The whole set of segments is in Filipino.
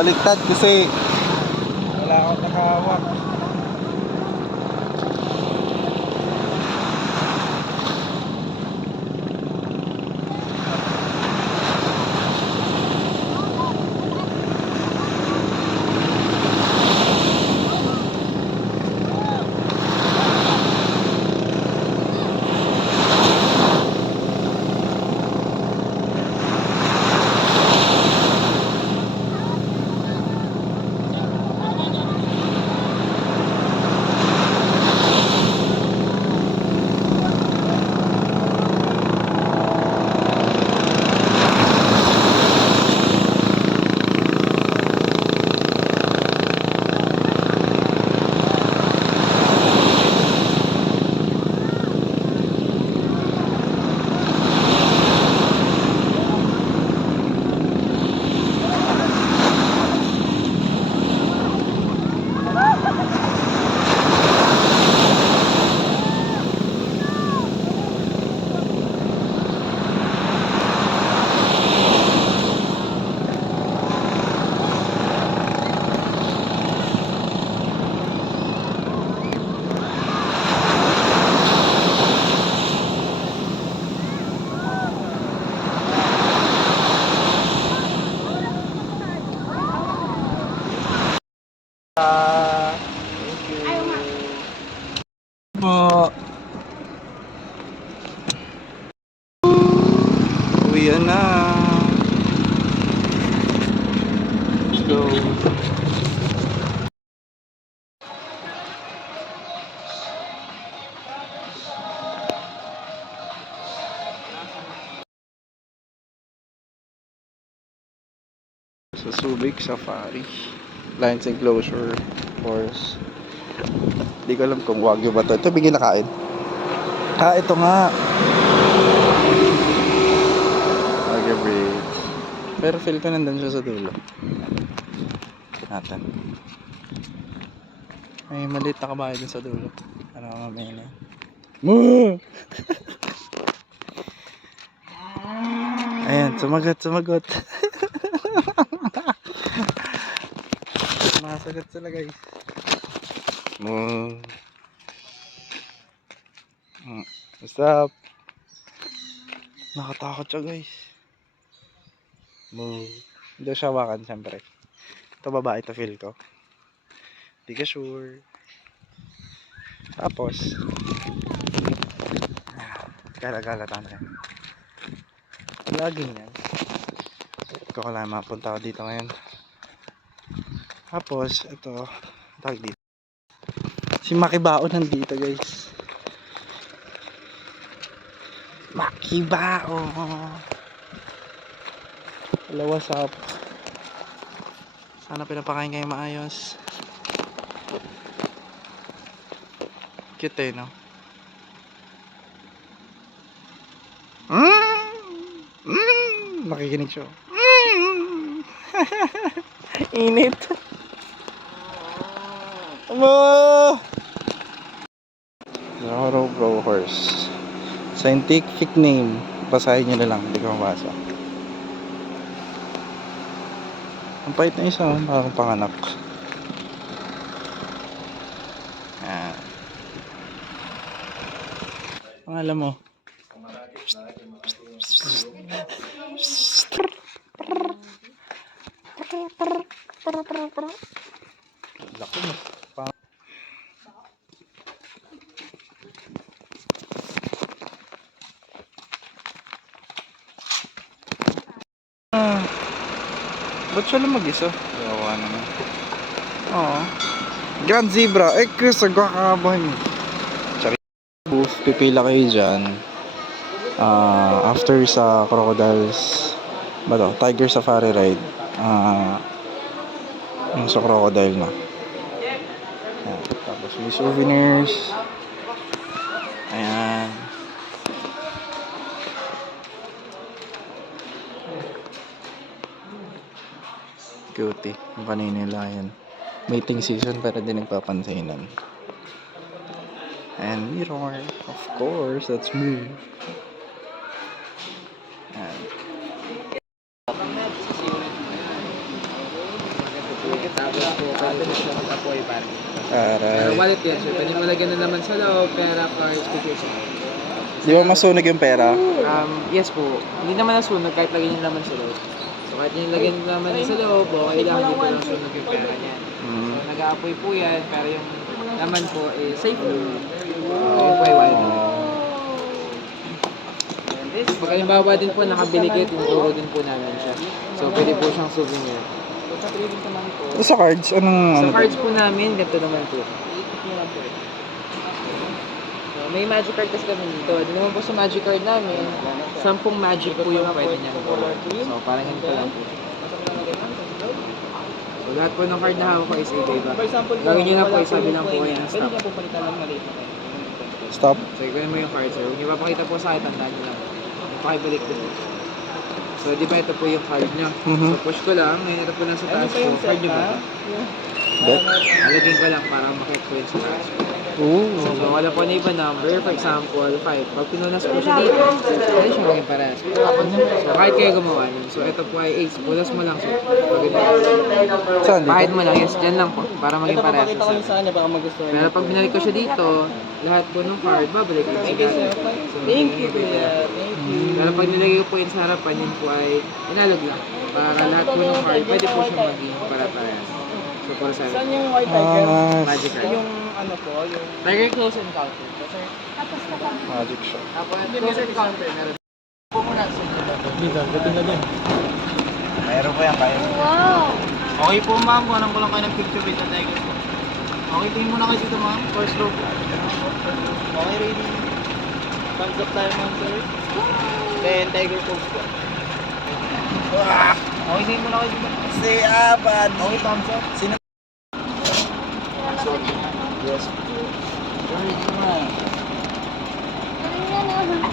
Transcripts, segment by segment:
Baliktad kasi wala akong nakahawak. Thank you po. Uwian na. Let's go. Sa Subic Safari Lions Enclosure Forest. Hindi ko alam kung Wagyu ba to. Ito bigyan na kain. Ito nga Wagyu breed. Pero feel ko nandun siya sa dulo. Natin. May maliit na kabahay dun sa dulo. Ano mamaya na yun. Ayan, sumagot. Masagot sila guys. What's up? Nakatakot siya guys. Hindi siya hawakan syempre. Ito babae to feel ko. Hindi ka sure. Tapos gala-gala tayo. Laging yan. Ko lang mapunta ako dito ngayon. Tapos ito tawag dito. Si Makibao nandito guys. Makibao. Hello, what's up? Sana pinapakain kayo maayos. Cute no? Makikinig siya. Init. Bro horse. Scientific name. Basahin nyo na lang. Hindi ko mabasa. Ang pait na isa. Parang panganak. Pangalan mo? Laki mo. Ba't siya lang mag-isa? Gawa naman. Oo. Grand Zebra. Chris, agwakabahan mo. Booth, pipila kayo dyan. After sa Crocodiles ba to? Tiger Safari Ride. Yung sa Crocodile na. Ayan. Tapos may souvenirs. Ayan. Cutie. Yung kanina nila yan. Mating season pero di nagpapansinan. And mirror. Of course, that's me. Ayan. Tapos po, pwede mo siya mag-apoy parang. Aray. Wallet yan, so pwede mo lagyan na naman sa loob, pera, cards, pictures. Di ba masunog yung pera? Yes po. Hindi naman nasunog kahit lagyan yung laman sa loob. So kahit yung lagyan yung laman sa loob, okay lang, hindi po lang sunog yung pera niya. Mm. So nag-aapoy po yan, pero yung laman po is safe po. Yun po ay wallet. Pag halimbawa din po nakabili kayo, tinuturo din po namin siya. So pwede po siyang souvenir. Sa cards, anong Sa ano? cards po namin, ganito naman po. So, may magic card kasi kami dito. Di naman po sa magic card namin, 10 magic po yung pwede niya po. So parang ganito lang po. So lahat po ng card na hawak ko is iba-iba. Gawin niyo lang po, isabi lang po kayo ng stop. Stop. So ikaw mo yung card sir. Kung hindi papakita po sa akin, tandaan niyo lang. Pakibalik ko po. So di ba ito po yung card niya. Mhm. So push ko lang, ngayon ito po nasa taas po. Card niyo ba? Bet. Alagyan ko lang para makita ko yun sa taas po. Ooh. So wala po na iba number, for example, 5. Pag pinunas po siya dito, pwede siya maging parehas. So kahit kayo gumawa nun. So ito po ay 8. Punas mo lang. So pag Saan Pahid dito? mo lang, yes, dyan lang po, para maging parehas. Pero pag binalik ko siya dito, lahat po ng card, babalik ko sa dati. So, thank you, kuya. Thank you. Pero pag nilagay ko po yun sa harapan, yun po ay inalog lang. Para lahat po ng card, pwede po siya maging para-parehas. So, para sa Saan yung white tiger? magic card. Yung ano po, yung... Tiger close encounter. Sir, Magic shop. tapos close encounter, meron po muna sa Dito, gating na din. Mayroon po yan, kaya. Wow! Okay po ma'am, kuhanan ko lang kayo ng picture with the tiger po. Okay, tingin muna kayo dito ma'am. First row po. Okay, ready? Thumbs up tayo ma'am sir. Then tiger pose po. Okay, tingin muna kayo dito. Si Abad. Okay, thumbs up. Sino? Yes. Galing yan naman.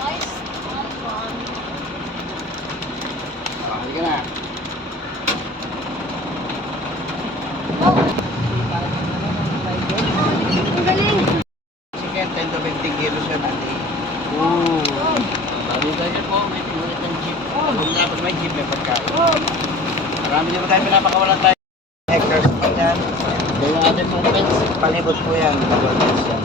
Nice. Halika na. Ang galing. Chicken, 10 to 15 kilos siya natin. Ooh. Bago ganyan po, may pinulit ng jeep. Tapos may jeep, may pagkain. Marami din po tayo pinapakawalan tayo. Hectares po yan. Kaya natin po fence, palibot po yan. Dalawang fence yan.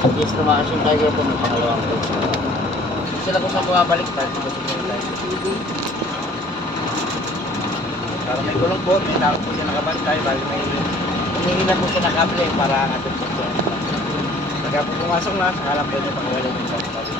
At least tumakas yung tiger po, may pangalawang fence. Sila po sa bumabalik tayo, dito sa mga tayo. Para may gulong po, may tao po siya nakabalik tayo, bali may hinihila po siya na kable para angatid po siya. Pagka po pumasok na, saka lang pwede pakawalan yung sa tayo.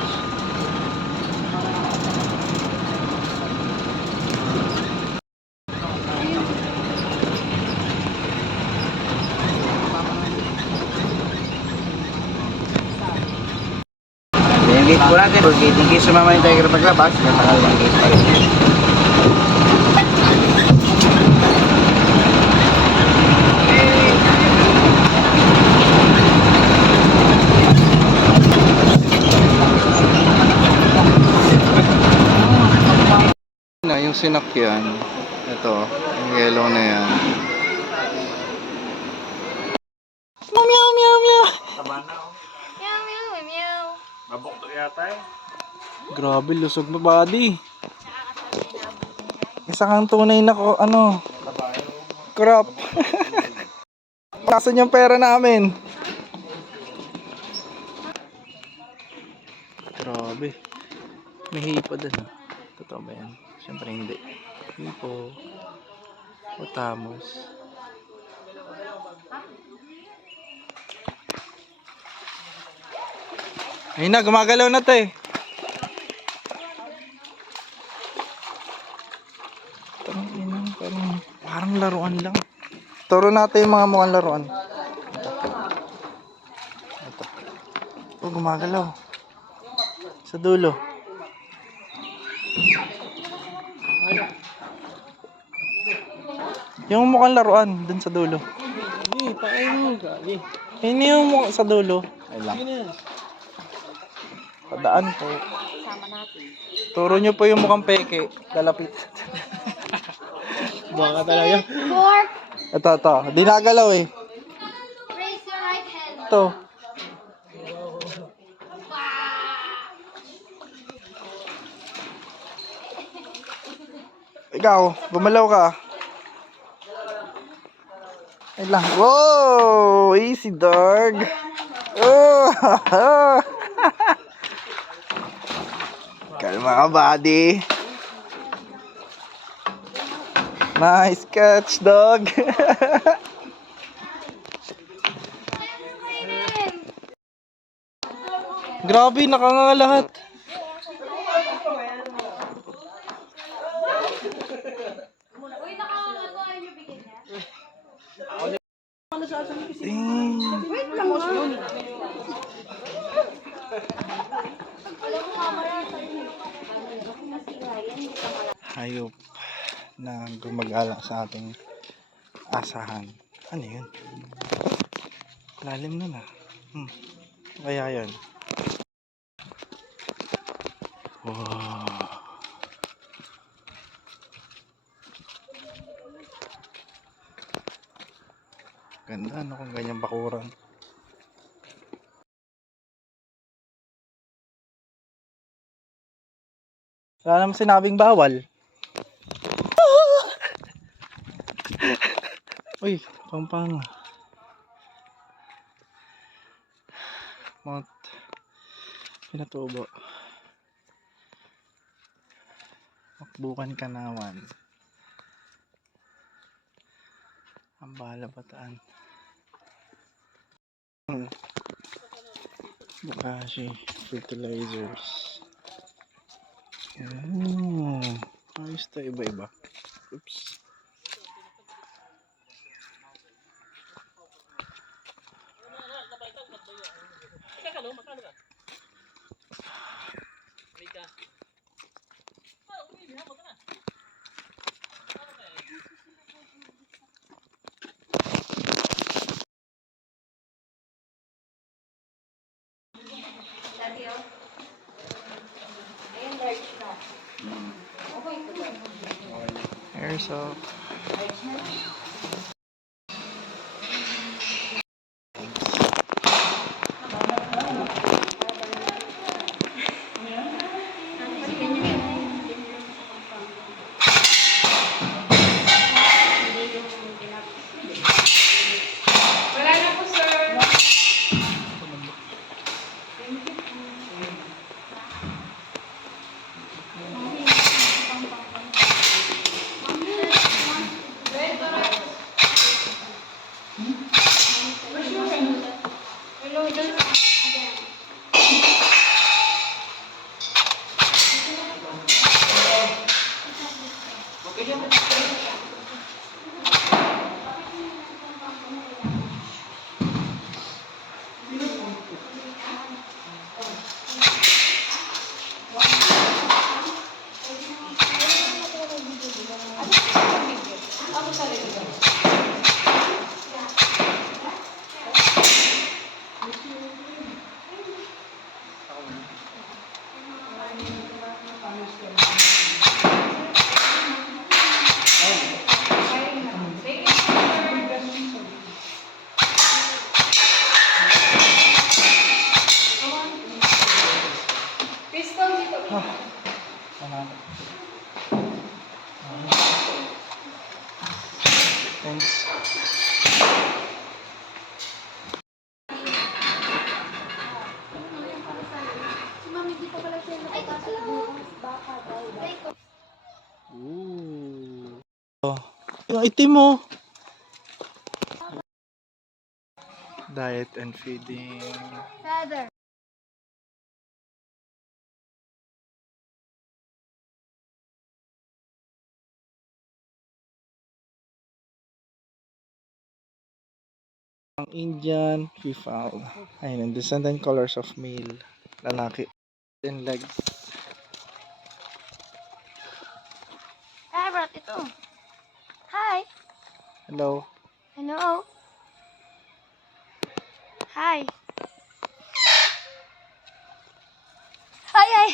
Yung gate po natin, for gate, in case sumama yung tiger paglabas, natakal yung gate pa rin. Na yung sinakyan. Ito, yung yellow na yan. Meow, meow, meow, meow. Meow, meow, meow. Grabe, lusog na body. Isa kang tunay na ano, crop. Nasaan yung pera namin? Grabe. May hipo din. Totoo ba yan? Siyempre hindi. Hipo. Otamos. Ayun na, gumagalaw na to eh. Parang laruan lang. Turo natin yung mga mukhang laruan. Ito. Oh, gumagalaw. Sa dulo. Yung mukhang laruan, dun sa dulo. Hindi, pakain mo, gabi. Hindi yung mukha sa dulo. Ay lang. Padaan po. Turo nyo po yung mukhang peke. Lalapit. Buha ka talaga. Fork. Ito. Di nagalaw eh. Raise your right hand. Ito. Ikaw, gumalaw ka. Ay lang. Wow! Easy dog. Oh! Kalma ka, buddy. Nice catch, dog. Grabe, nakanganga lahat. Uy, nakakagawa niyo bigyan niya. Wait lang yun. Alam mo, kamara Hayop na gumagala sa ating asahan. Ano yun? Lalim na na. Kaya yan. Wow. Ganda, ano kung ganyang bakuran. Wala naman sinabing bawal. Uy, pampanga. Mount Pinatubo. Makbukan Kanawan. Ambala Bataan. Bukashi Fertilizers. Ayos to, iba-iba. Oops. Airsoft. Thanks. Ay, hello. Ooh. Oh, yung itim mo. Diet and feeding. Feather. Ang Indian Fifowl. Ayun, ang descendant colors of male. Lalaki. And legs. I brought ito. Hi. Hello. Hello. Hi. Hi, hi.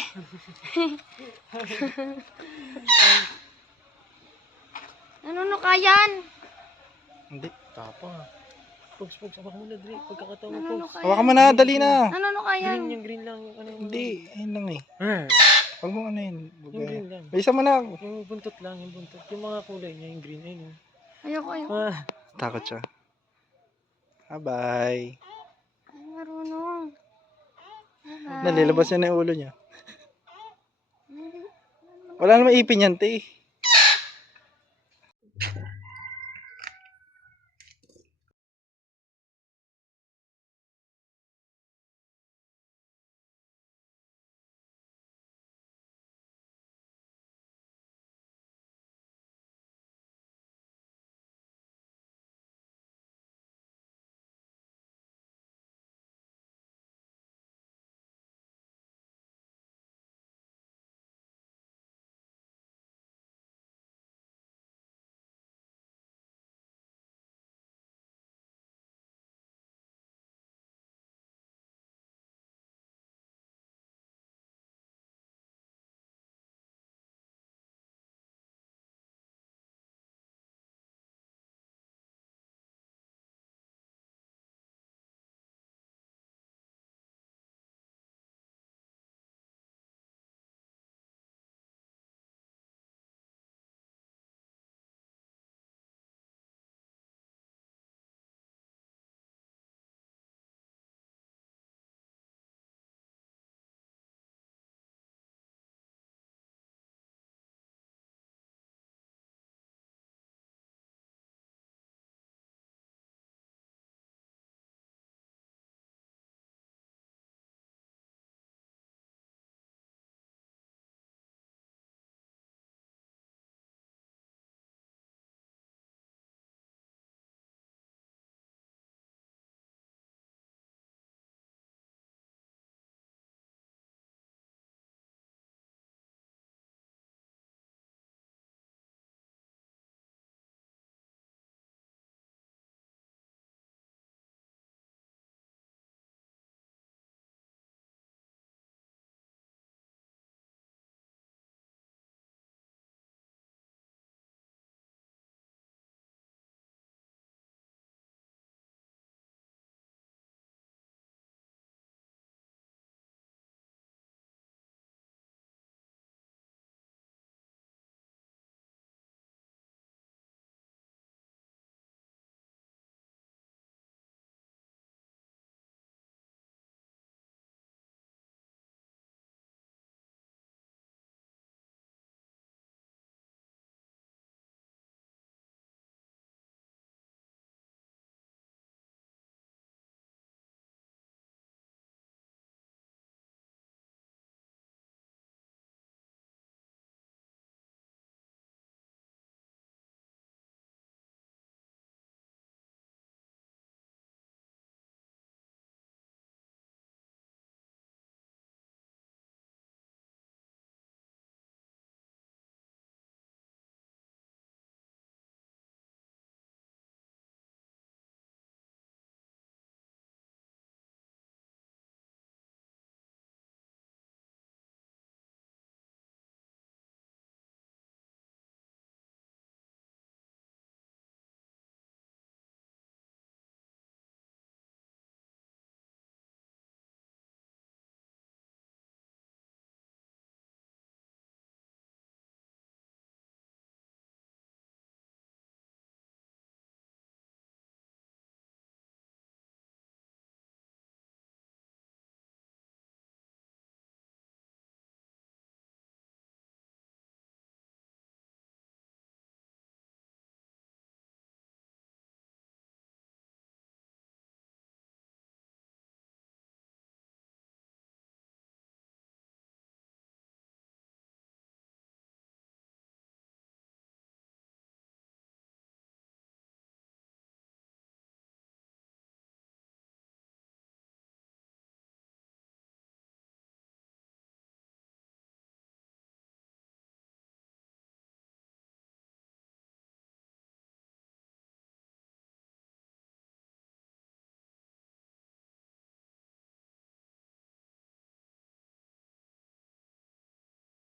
Ano ka yan? Hindi. Tapang. Pogs, abak mo na, Dre. Pagkakataon mo, Ano Pogs. ka yan? Hawakan mo na, dali na. Ano ka yan? Yung green lang. Yung ano yung... Hindi, ayun lang eh. Huwag mo ano yun. Yung green lang. Isa mo na. Yung buntot lang, yung buntot. Yung mga kulay niya, yung green, ayun. Ayoko. Ah, Takot siya. Bye-bye. Ay, marunong. Nalilabas niya na yung ulo niya. Wala namang ipin yan, te.